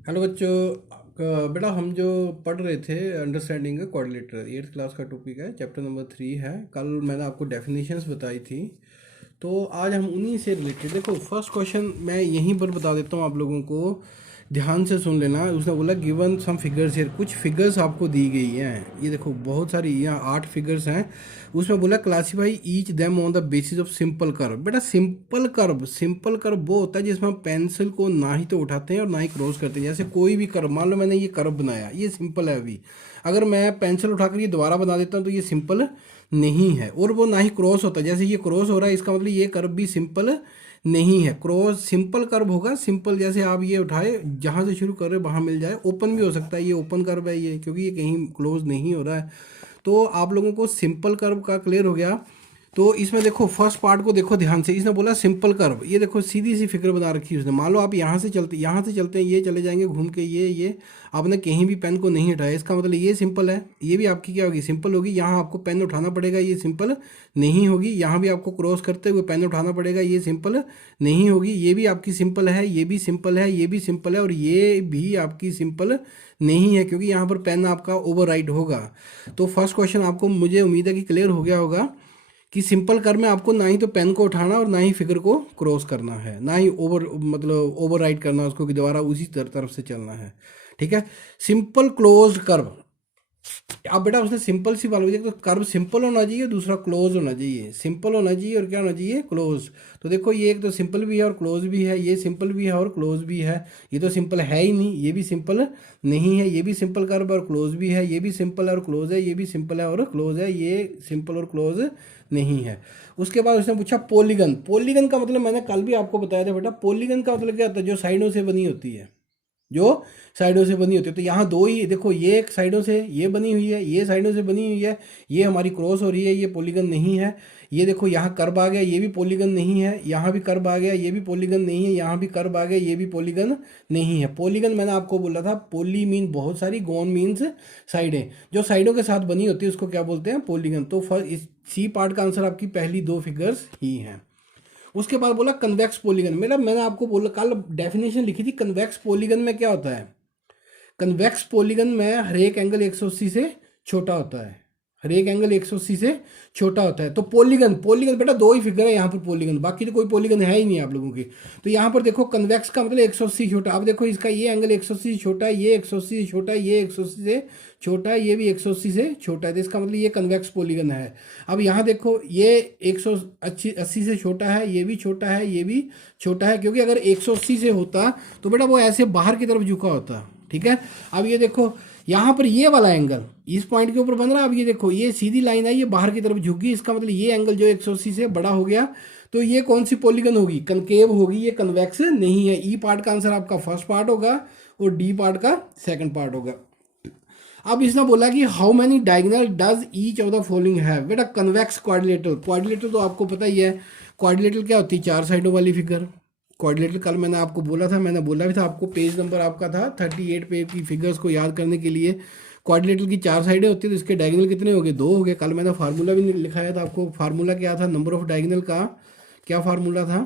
Hello बच्चों। बेटा हम जो पढ़ रहे थे अंडरस्टैंडिंग का कोऑर्डिनेटर 8th क्लास का टॉपिक है, चैप्टर नंबर 3 है। कल मैंने आपको डेफिनेशंस बताई थी, तो आज हम उन्हीं से रिलेटेड देखो। फर्स्ट क्वेश्चन मैं यहीं पर बता देता हूँ आप लोगों को, ध्यान से सुन लेना। उसने बोला गिवन सम फिगर्स हियर, कुछ फिगर्स आपको दी गई हैं। ये देखो बहुत सारी, यहाँ 8 फिगर्स हैं। उसमें बोला classify each them on the basis of simple curve. बेटा सिंपल कर्व वो होता है जिसमें हम पेंसिल को ना ही तो उठाते हैं और ना ही क्रॉस करते हैं। जैसे कोई भी कर्व, मान लो मैंने ये कर्व बनाया, ये सिंपल है अभी। अगर मैं पेंसिल उठाकर ये दोबारा बना देता हूँ तो ये सिंपल नहीं है, और वो ना ही क्रॉस होता है। जैसे ये क्रॉस हो रहा है, इसका मतलब ये कर्व भी सिंपल नहीं है। क्रॉस सिंपल कर्व होगा। सिंपल जैसे आप ये उठाए, जहाँ से शुरू कर रहे हो वहाँ मिल जाए। ओपन भी हो सकता है, ये ओपन कर्व है ये, क्योंकि ये कहीं क्लोज नहीं हो रहा है। तो आप लोगों को सिंपल कर्व का क्लियर हो गया। तो इसमें देखो फर्स्ट पार्ट को देखो ध्यान से। इसने बोला सिंपल कर्व, ये देखो सीधी सी फिगर बना रखी है उसने। मान लो आप यहाँ से चलते हैं, ये चले जाएंगे घूम के, ये आपने कहीं भी पेन को नहीं हटाया, इसका मतलब ये सिंपल है। ये भी आपकी क्या होगी, सिंपल होगी। यहाँ आपको पेन उठाना पड़ेगा, ये सिंपल नहीं होगी। यहाँ भी आपको क्रॉस करते हुए पेन उठाना पड़ेगा, ये सिंपल नहीं होगी। ये भी आपकी सिंपल है, ये भी सिंपल है, ये भी सिंपल है, और ये भी आपकी सिंपल नहीं है, क्योंकि यहाँ पर पेन आपका ओवरराइट होगा। तो फर्स्ट क्वेश्चन आपको, मुझे उम्मीद है कि क्लियर हो गया होगा कि सिंपल कर में आपको ना ही तो पेन को उठाना और ना ही फिगर को क्रॉस करना है, ना ही ओवरराइट करना उसको, कि दोबारा उसी तरफ से चलना है। ठीक है। Simple closed curve. अब बेटा उसने सिंपल सी बात तो कर्व सिंपल होना चाहिए, दूसरा क्लोज होना चाहिए। सिंपल होना चाहिए और क्या होना चाहिए, क्लोज। तो देखो ये एक तो सिंपल भी है और क्लोज भी है, ये सिंपल भी है और क्लोज भी है। ये तो सिंपल है ही नहीं, ये भी सिंपल नहीं है। ये भी सिंपल कर्व और क्लोज भी है, ये भी सिंपल है और क्लोज है, ये भी सिंपल है और क्लोज है, ये सिंपल और क्लोज नहीं है। उसके बाद उसने पूछा पॉलीगन। पॉलीगन का मतलब मैंने कल भी आपको बताया था बेटा। पॉलीगन का मतलब क्या होता है, जो साइडों से बनी होती है, जो साइडों से बनी होती है। तो यहाँ दो ही देखो, ये एक साइडों से ये बनी हुई है, ये साइडों से बनी हुई है, ये हमारी क्रॉस हो रही है, ये पॉलीगन नहीं है। ये देखो यहाँ कर्व आ गया, ये भी पॉलीगन नहीं है। यहाँ भी कर्व आ गया, ये भी पॉलीगन नहीं है। यहाँ भी कर्व आ गया, ये भी पॉलीगन नहीं है। पॉलीगन मैंने आपको बोला था, पॉली मीन बहुत सारी, गोन मीन्स साइडें। जो साइडों के साथ बनी होती है उसको क्या बोलते हैं, पॉलीगन। तो इस सी पार्ट का आंसर आपकी पहली दो फिगर्स ही हैं। उसके बाद बोला कन्वेक्स पॉलीगन। मेरा मैंने आपको बोला कल डेफिनेशन लिखी थी, कन्वेक्स पॉलीगन में क्या होता है। कन्वेक्स पॉलीगन में हर एक एंगल 180 से छोटा होता है। हर एक एंगल 180 से छोटा होता है। तो पॉलीगन, पॉलीगन बेटा दो ही फिगर है यहाँ पर पॉलीगन, बाकी तो कोई पॉलीगन है ही नहीं आप लोगों की। तो यहाँ पर देखो कन्वेक्स का मतलब 180 छोटा। अब देखो इसका ये एंगल 180 से छोटा है, ये 180 से छोटा है, ये 180 से छोटा है, ये भी 180 से छोटा है। तो इसका मतलब ये कन्वेक्स पॉलीगन है। अब यहाँ देखो ये 180 से छोटा है, ये भी छोटा है, ये भी छोटा है, क्योंकि अगर 180 से होता तो बेटा वो ऐसे बाहर की तरफ झुका होता। ठीक है। अब ये देखो यहाँ पर ये वाला एंगल इस पॉइंट के ऊपर बन रहा है। अब ये देखो ये सीधी लाइन है, ये बाहर की तरफ झुकी, इसका मतलब ये एंगल जो 180 से बड़ा हो गया। तो ये कौन सी पॉलीगन होगी, कनकेव होगी, ये कन्वेक्स नहीं है। ई पार्ट का आंसर आपका फर्स्ट पार्ट होगा और डी पार्ट का सेकंड पार्ट होगा। अब इसने बोला कि how many diagonal does each of the following have. बेटा कन्वेक्स क्वाड्रिलेटरल, क्वाड्रिलेटरल तो आपको पता ही है। क्वाड्रिलेटरल क्या होती है, चार साइडों वाली फिगर। क्वाड्रिलेटरल कल मैंने आपको बोला था, मैंने बोला भी था आपको, पेज नंबर आपका था 38 पे की फिगर्स को याद करने के लिए। क्वाड्रिलेटरल की चार साइडें होती है, तो इसके डायगोनल कितने हो गए, दो हो गए। कल मैंने फार्मूला भी लिखाया था आपको। फार्मूला क्या था, नंबर ऑफ डायगोनल का क्या फार्मूला था,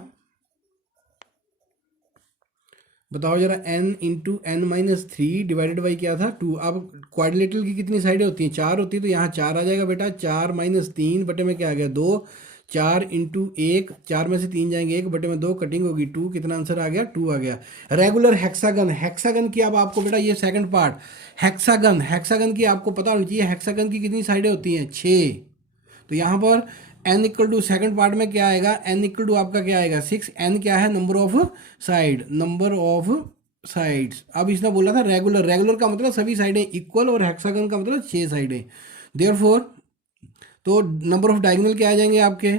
बताओ जरा। n × n-3 डिवाइडेड बाई क्या था, 2। अब क्वाड्रिलेटरल की कितनी साइडें होती हैं, चार होती है, तो यहाँ चार आ जाएगा बेटा। 4 - 3 बटे में क्या आ गया, 2। 4 × 1, 4 में से 3 जाएंगे, 1 बटे में 2, कटिंग होगी 2। कितना आंसर आ गया, 2 आ गया। रेगुलर हेक्सागन, हेक्सागन की अब आपको बेटा ये सेकंड पार्ट, हेक्सागन, हेक्सागन की आपको पता होनी चाहिए। हेक्सागन की कितनी साइडें होती हैं, 6। तो यहाँ पर n = सेकंड पार्ट में क्या आएगा, n = आपका क्या आएगा, 6। n क्या है, number of side, number of sides. अब इसने बोला था रेगुलर, रेगुलर का मतलब सभी साइडें इक्वल, और हेक्सागन का मतलब 6 साइडें। देयरफॉर तो नंबर ऑफ डायगोनल क्या आ जाएंगे आपके,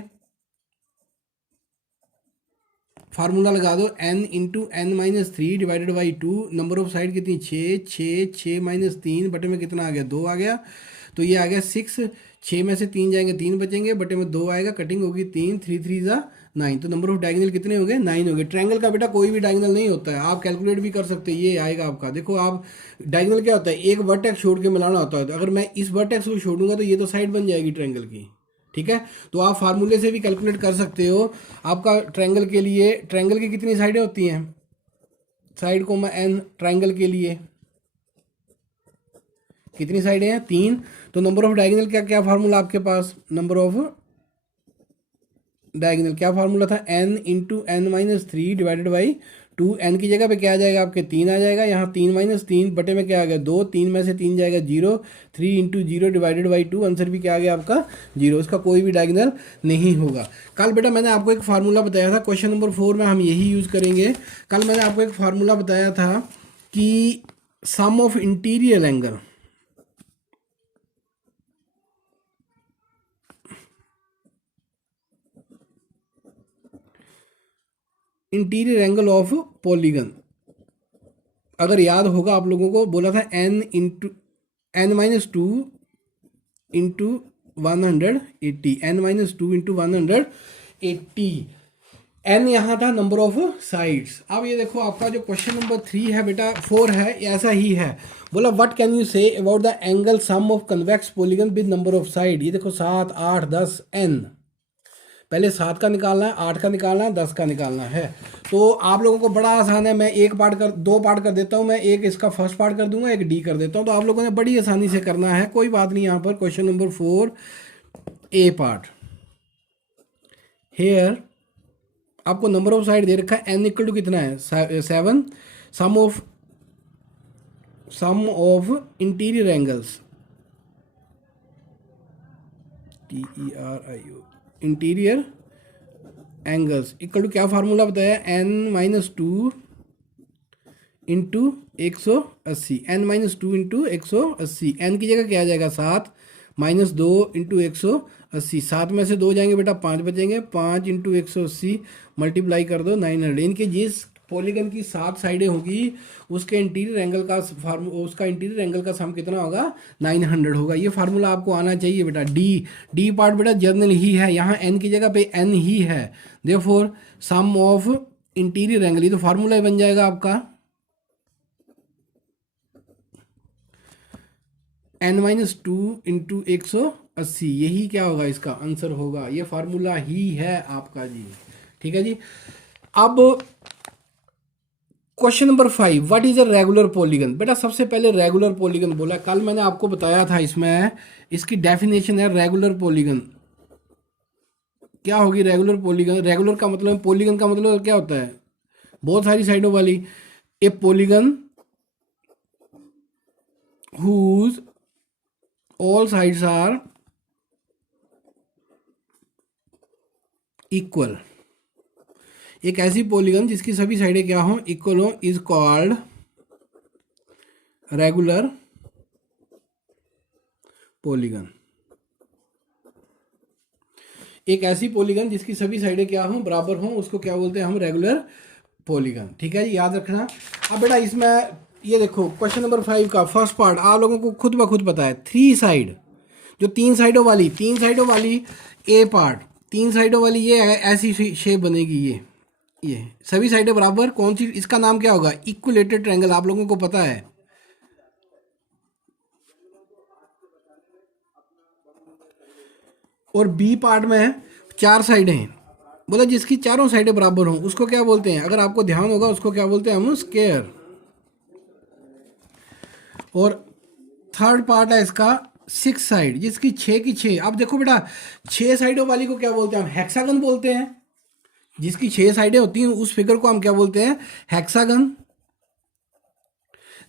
फार्मूला लगा दो, n × n-3 divided by 2। Number of side कितनी, 6। 6 - 3 बटे में कितना आ गया, 2 आ गया। तो ये आ गया 6। 6 में से 3 जाएंगे, 3 बचेंगे, बटे में 2 आएगा, कटिंग होगी 3। 3 × 3 = 9। तो नंबर ऑफ डायगोनल कितने हो गए, 9 हो गए। ट्रायंगल का बेटा कोई भी डायगोनल नहीं होता है, आप कैलकुलेट भी कर सकते हैं, ये आएगा आपका। देखो आप, डायगोनल क्या होता है, एक वर्टेक्स छोड़ के मिलाना होता है। तो अगर मैं इस वर्टेक्स को छोड़ूंगा तो ये तो साइड बन जाएगी ट्रायंगल की। ठीक है। तो आप फार्मूले से भी कैलकुलेट कर सकते हो। आपका ट्रायंगल के लिए, ट्रायंगल की कितनी साइडें होती हैं, साइड कोमा n ट्राइंगल के लिए कितनी साइडें हैं? 3। तो नंबर ऑफ डायगोनल क्या क्या फार्मूला आपके पास? नंबर ऑफ डायगोनल क्या फार्मूला था? n into n minus 3 divided by 2। n की जगह पे क्या आ जाएगा आपके? 3 आ जाएगा। यहाँ 3 माइनस 3 बटे में क्या आ गया? 2। 3 में से 3 जाएगा 0। 3 इंटू 0 डिवाइडेड बाई 2। आंसर भी क्या आ गया आपका? 0। इसका कोई भी डायगोनल नहीं होगा। कल बेटा मैंने आपको एक फार्मूला बताया था, क्वेश्चन नंबर 4 में हम यही यूज़ करेंगे। कल मैंने आपको एक फार्मूला बताया था कि sum of interior angle, interior angle of polygon, अगर याद होगा आप लोगों को, बोला था n into n minus 2 into 180, n minus 2 into 180। n यहाँ था नंबर ऑफ साइड्स। अब ये देखो आपका जो क्वेश्चन नंबर 3 है बेटा, 4 है, ऐसा ही है। बोला what can you say about the angle sum of convex polygon with number of side. ये देखो 7, 8, 10 n। पहले 7 का निकालना है, 8 का निकालना है, 10 का निकालना है। तो आप लोगों को बड़ा आसान है, मैं दो पार्ट कर देता हूँ। मैं एक इसका फर्स्ट पार्ट कर दूंगा, एक डी कर देता हूँ। तो आप लोगों ने बड़ी आसानी से करना है, कोई बात नहीं। यहाँ पर question number 4 A part, here आपको नंबर ऑफ साइड दे रखा है, एन इक्वल टू कितना है? 7। Sum of interior angles, TERIO, interior angles equal to क्या फार्मूला बताया? n minus 2 into 180। n minus 2 into 180। n की जगह क्या आ जाएगा? 7 माइनस 2 इंटू 180। 7 में से 2 जाएंगे बेटा, 5 बचेंगे। 5 इंटू 180 मल्टीप्लाई कर दो 900। इनके जिस पॉलीगन की 7 साइडें होगी उसके इंटीरियर एंगल का उसका इंटीरियर एंगल का सम कितना होगा? 900 होगा। ये फार्मूला आपको आना चाहिए बेटा। डी पार्ट बेटा जर्नल ही है, यहाँ n की जगह पे n ही है। Therefore sum of interior angle, ये तो फार्मूला ही बन जाएगा आपका n माइनस 2 इंटू 180। यही क्या होगा? इसका आंसर होगा। ये फार्मूला ही है आपका जी। ठीक है जी। अब question number 5, what is a regular polygon. बेटा सबसे पहले रेगुलर पॉलीगन बोला, कल मैंने आपको बताया था, इसमें इसकी डेफिनेशन है रेगुलर पॉलीगन क्या होगी? रेगुलर पॉलीगन, रेगुलर का मतलब, पॉलीगन का मतलब क्या होता है? बहुत सारी साइडों वाली। ए polygon whose all sides are equal, एक ऐसी पॉलीगन जिसकी सभी साइडें क्या हो? इक्वल हो, इज कॉल्ड रेगुलर पॉलीगन। एक ऐसी पॉलीगन जिसकी सभी साइडें क्या हो? बराबर हो, उसको क्या बोलते हैं हम? Regular polygon. ठीक है जी, याद रखना। अब बेटा इसमें ये देखो क्वेश्चन नंबर 5 का फर्स्ट पार्ट आप लोगों को खुद ब खुद पता है। 3 साइड, जो 3 साइडों वाली ए पार्ट, 3 साइडों वाली ये है, ऐसी शेप बनेगी। ये सभी साइडें बराबर, कौन सी? इसका नाम क्या होगा? Equilateral triangle. आप लोगों को पता है। और बी पार्ट में 4 साइडें, बोला जिसकी चारों साइडें बराबर हों उसको क्या बोलते हैं? अगर आपको ध्यान होगा उसको क्या बोलते हैं हम? स्क्वायर। और थर्ड पार्ट है इसका 6 साइड, जिसकी 6 की 6। अब देखो बेटा 6 साइडों वाली को क्या बोलते हैं हम? हेक्सागन बोलते हैं। जिसकी 6 साइडें होती हैं उस फिगर को हम क्या बोलते हैं? हेक्सागन।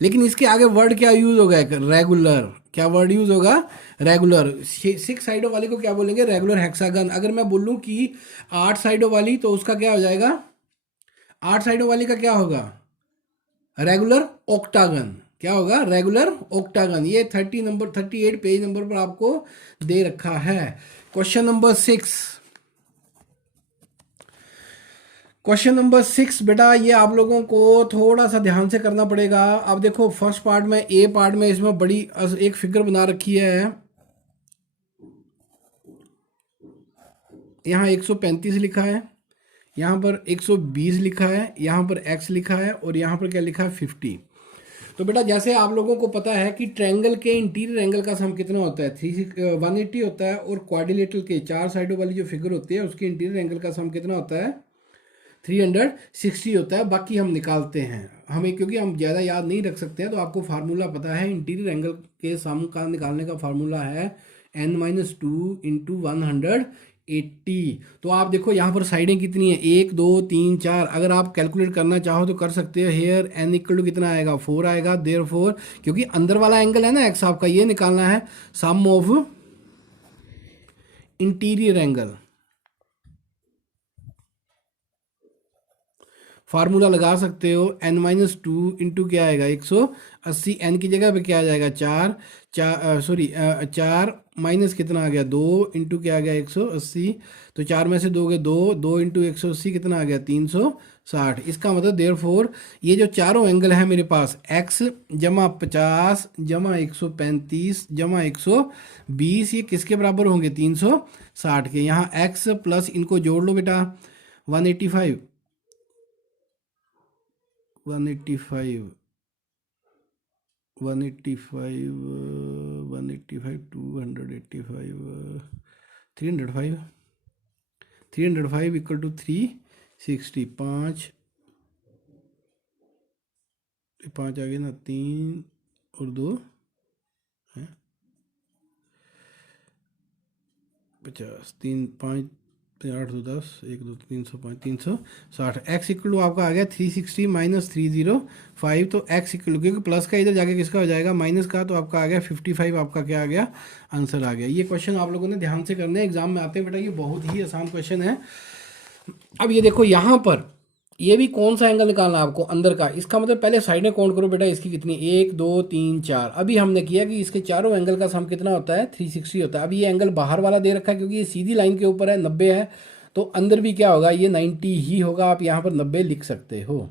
लेकिन इसके आगे वर्ड क्या यूज होगा? रेगुलर। क्या वर्ड यूज होगा? रेगुलर। 6 साइडों वाली को क्या बोलेंगे? Regular hexagon. अगर मैं बोलूं कि 8 साइडों वाली, तो उसका क्या हो जाएगा? 8 साइडों वाली का क्या होगा? Regular octagon. क्या होगा? Regular octagon. ये 38 पेज नंबर पर आपको दे रखा है। क्वेश्चन नंबर 6 बेटा, ये आप लोगों को थोड़ा सा ध्यान से करना पड़ेगा। अब देखो फर्स्ट पार्ट में, ए पार्ट में, इसमें बड़ी एक फिगर बना रखी है। यहाँ 135 लिखा है, यहाँ पर 120 लिखा है, यहाँ पर x लिखा है, और यहाँ पर क्या लिखा है? 50। तो बेटा जैसे आप लोगों को पता है कि ट्रायंगल के इंटीरियर एंगल का सम कितना होता है? 180 होता है। और क्वाड्रिलेटरल के 4 साइडों वाली जो फिगर होती है उसके इंटीरियर एंगल का सम कितना होता है? 360 होता है। बाकी हम निकालते हैं। हमें, क्योंकि हम ज़्यादा याद नहीं रख सकते हैं, तो आपको फार्मूला पता है, इंटीरियर एंगल के सम का निकालने का फार्मूला है n-2 × 180। तो आप देखो यहाँ पर साइडें कितनी है, 1 2 3 4। अगर आप कैलकुलेट करना चाहो तो कर सकते हो। हेयर n इक्वल टू कितना आएगा, 4 आएगा। देयर फोर, क्योंकि अंदर वाला एंगल है ना x आपका, ये निकालना है सम ऑफ इंटीरियर एंगल। फार्मूला लगा सकते हो, n-2 इंटू क्या आएगा 180। n की जगह पे क्या आ जाएगा 4, 4 माइनस कितना आ गया 2 इंटू क्या आ गया 180। तो 4 में से दोगे 2, 2 इंटू 180 कितना आ गया 360। इसका मतलब देयर फोर ये जो चारों एंगल है मेरे पास, x जमा 50 जमा 135 जमा 120, ये किसके बराबर होंगे 360 के। यहाँ x प्लस इनको जोड़ लो बेटा, 185 185 185 185 285 305 305 इक्वल टू 360। 5 5 आ गए ना, 3 और 2 है 50, 3 5 8 2 10 1 2 305 360। एक्स इक्वल टू आपका आ गया 360 माइनस 305। तो एक्स इक्वल, क्योंकि प्लस का इधर जाके किसका हो जाएगा माइनस का, तो आपका आ गया 55। आपका क्या आ गया, आंसर आ गया। ये क्वेश्चन आप लोगों ने ध्यान से करने, एग्जाम में आते हैं बेटा, ये बहुत ही आसान क्वेश्चन है। अब ये देखो यहाँ पर, ये भी कौन सा एंगल निकालना है आपको, अंदर का। इसका मतलब पहले साइडें काउंट करो बेटा, इसकी कितनी, 1 2 3 4। अभी हमने किया कि इसके चारों एंगल का सम कितना होता है 360 होता है। अभी ये एंगल बाहर वाला दे रखा है, क्योंकि ये सीधी लाइन के ऊपर है, 90 है। तो अंदर भी क्या होगा, ये 90 ही होगा। आप यहाँ पर 90 लिख सकते हो,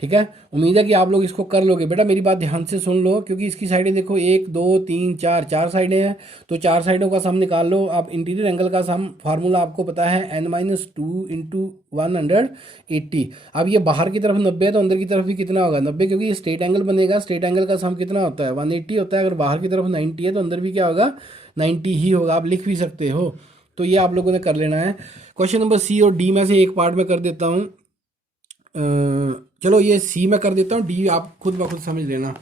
ठीक है। उम्मीद है कि आप लोग इसको कर लोगे बेटा। मेरी बात ध्यान से सुन लो, क्योंकि इसकी साइडें देखो 1 2 3 4, 4 साइडें हैं। तो 4 साइडों का सम निकाल लो आप। इंटीरियर एंगल का सम फार्मूला आपको पता है, n-2 इंटू 180। अब ये बाहर की तरफ 90 है, तो अंदर की तरफ भी कितना होगा 90, क्योंकि ये स्ट्रेट एंगल बनेगा। स्ट्रेट एंगल का सम कितना होता है 180 होता है। अगर बाहर की तरफ 90 है, तो अंदर भी क्या होगा 90 ही होगा। आप लिख भी सकते हो। तो ये आप लोगों ने कर लेना है। क्वेश्चन नंबर सी और डी में से एक पार्ट में कर देता हूँ। चलो ये सी में कर देता हूँ, डी आप खुद ब खुद समझ लेना।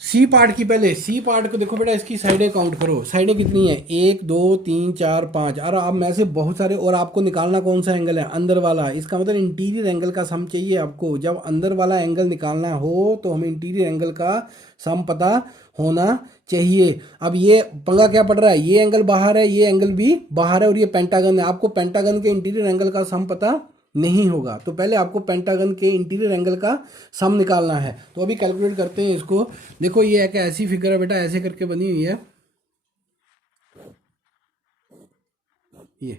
सी पार्ट की, पहले सी पार्ट को देखो बेटा, इसकी साइडें काउंट करो। साइडें कितनी है, 1 2 3 4 5। और अब में से बहुत सारे, और आपको निकालना कौन सा एंगल है, अंदर वाला। इसका मतलब इंटीरियर एंगल का सम चाहिए आपको। जब अंदर वाला एंगल निकालना हो, तो हमें इंटीरियर एंगल का सम पता होना चाहिए। अब ये पंगा क्या पड़ रहा है, ये एंगल बाहर है, ये एंगल भी बाहर है, और ये पेंटागन है। आपको पेंटागन के इंटीरियर एंगल का सम पता नहीं होगा, तो पहले आपको पेंटागन के इंटीरियर एंगल का सम निकालना है। तो अभी कैलकुलेट करते हैं इसको। देखो ये एक ऐसी फिगर है बेटा, ऐसे करके बनी हुई है ये,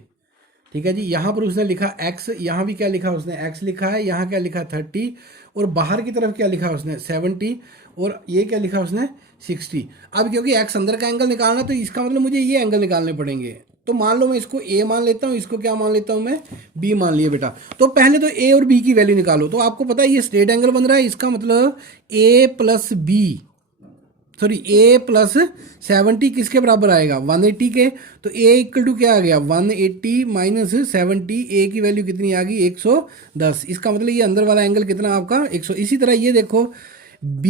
ठीक है जी। यहाँ पर उसने लिखा x, यहाँ भी क्या लिखा उसने x लिखा है। यहाँ क्या लिखा 30, और बाहर की तरफ क्या लिखा उसने 70, और ये क्या लिखा उसने 60। अब क्योंकि x अंदर का एंगल निकालना, तो इसका मतलब मुझे ये एंगल निकालने पड़ेंगे। तो मान लो मैं इसको a मान लेता हूँ, इसको क्या मान लेता हूँ मैं, b मान लिया बेटा। तो पहले तो a और b की वैल्यू निकालो। तो आपको पता है ये स्ट्रेट एंगल बन रहा है, इसका मतलब a plus b, sorry a plus 70 किसके बराबर आएगा 180 के। तो a इक्वल टू क्या आ गया 180 माइनस 70। a की वैल्यू कितनी आ गई 110। इसका मतलब ये अंदर वाला एंगल कितना आपका 100। इसी तरह ये देखो b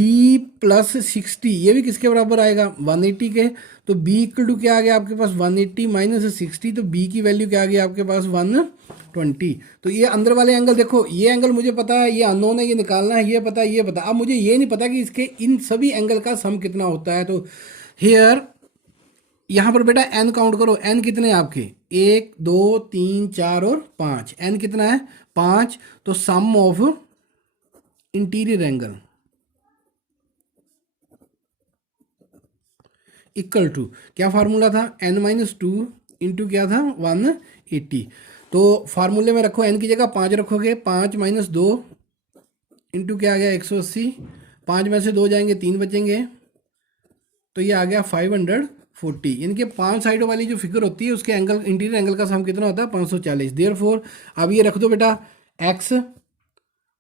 प्लस 60, ये भी किसके बराबर आएगा 180 के। तो b इक्वल टू क्या आ गया आपके पास 180 माइनस 60। तो b की वैल्यू क्या आ गई आपके पास 120। तो ये अंदर वाले एंगल देखो, ये एंगल मुझे पता है, ये अननोन है, ये निकालना है, ये पता है, ये पता। अब मुझे ये नहीं पता कि इसके इन सभी एंगल का सम कितना होता है। तो हियर यहाँ पर बेटा n काउंट करो। n कितने हैं आपके 1 2 3 4 और 5। n कितना है 5। तो sum of interior angle equal to क्या फार्मूला था, n-2 इंटू क्या था 180। तो फार्मूले में रखो, n की जगह 5 रखोगे, 5 माइनस 2 इंटू क्या आ गया 180। 5 में से 2 जाएंगे, 3 बचेंगे, तो ये आ गया 540। यानी कि 5 साइडों वाली जो फिगर होती है उसके एंगल, इंटीरियर एंगल का सम कितना होता है 540। देयरफॉर अब ये रख दो बेटा x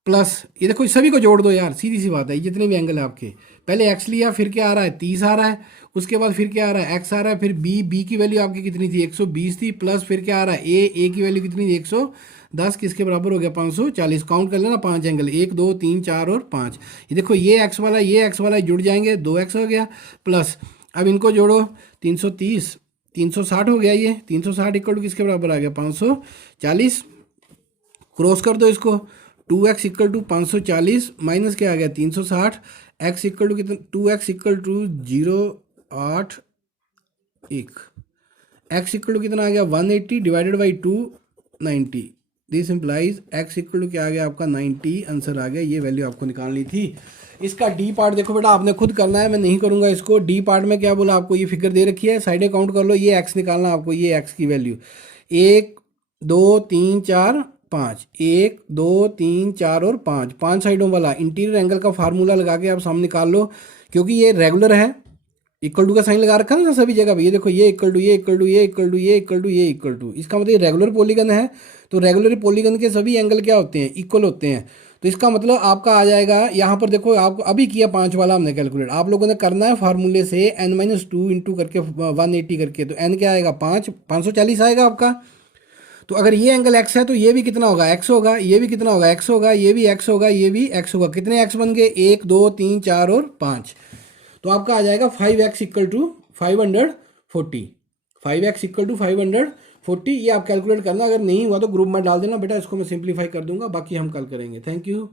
प्लस, ये देखो सभी को जोड़ दो यार, सीधी सी बात है। जितने भी एंगल है आपके, पहले x लिया, फिर क्या आ रहा है 30 आ रहा है, उसके बाद फिर क्या आ रहा है x आ रहा है, फिर b की वैल्यू आपकी कितनी थी 120 थी, प्लस फिर क्या आ रहा है a की वैल्यू कितनी थी 110 10 किसके बराबर हो गया 540। काउंट कर लेना 5 एंगल, 1 2 3 4 और 5। ये देखो ये एक्स वाला ये एक्स वाला जुड़ जाएंगे, 2x हो गया प्लस, अब इनको जोड़ो 330 360 हो गया, ये 360 इक्वल टू किसके बराबर आ गया 540। क्रॉस कर दो इसको, 2x इक्वल टू 540 माइनस क्या आ गया 360, x इक्वल टू कितना 2x equal to 081, x equal to कितना आ गया 180 divided by 290। This implies x equal to क्या आ गया आपका 90, आंसर आ गया। ये वैल्यू आपको निकालनी थी। इसका डी पार्ट देखो बेटा आपने खुद करना है, मैं नहीं करूँगा इसको। डी पार्ट में क्या बोला आपको, ये फिगर दे रखी है, साइडें काउंट कर लो, ये x निकालना आपको, ये x की वैल्यू 1 2 3 4 5, 1 2 3 4 और 5, 5 साइडों वाला इंटीरियर एंगल का फार्मूला लगा के आप सामने निकाल लो, क्योंकि ये रेगुलर है, इक्वल टू का साइन लगा रखा है ना सभी जगह पे। ये देखो ये इक्वल टू ये इक्वल टू ये इक्वल टू ये इक्वल टू ये इक्वल टू, इसका मतलब रेगुलर पॉलीगन है। तो रेगुलर पॉलीगन के सभी एंगल क्या होते हैं, इक्वल होते हैं। तो इसका मतलब आपका आ जाएगा यहाँ पर, देखो आपको अभी किया 5 वाला हमने कैलकुलेट, आप लोगों ने करना है फार्मूले से n-2 इंटू करके 180 करके, तो n क्या आएगा 540 आएगा आपका। तो अगर ये एंगल x है तो ये भी कितना होगा x होगा, ये भी कितना होगा x होगा, ये भी x होगा, ये भी x होगा। कितने x बन गए 1 2 3 4 और 5। तो आपका आ जाएगा 5x equal to 540, 5x equal to 540। ये आप कैलकुलेट करना, अगर नहीं हुआ तो ग्रुप में डाल देना बेटा, इसको मैं सिंप्लीफाई कर दूंगा, बाकी हम कल करेंगे। Thank you.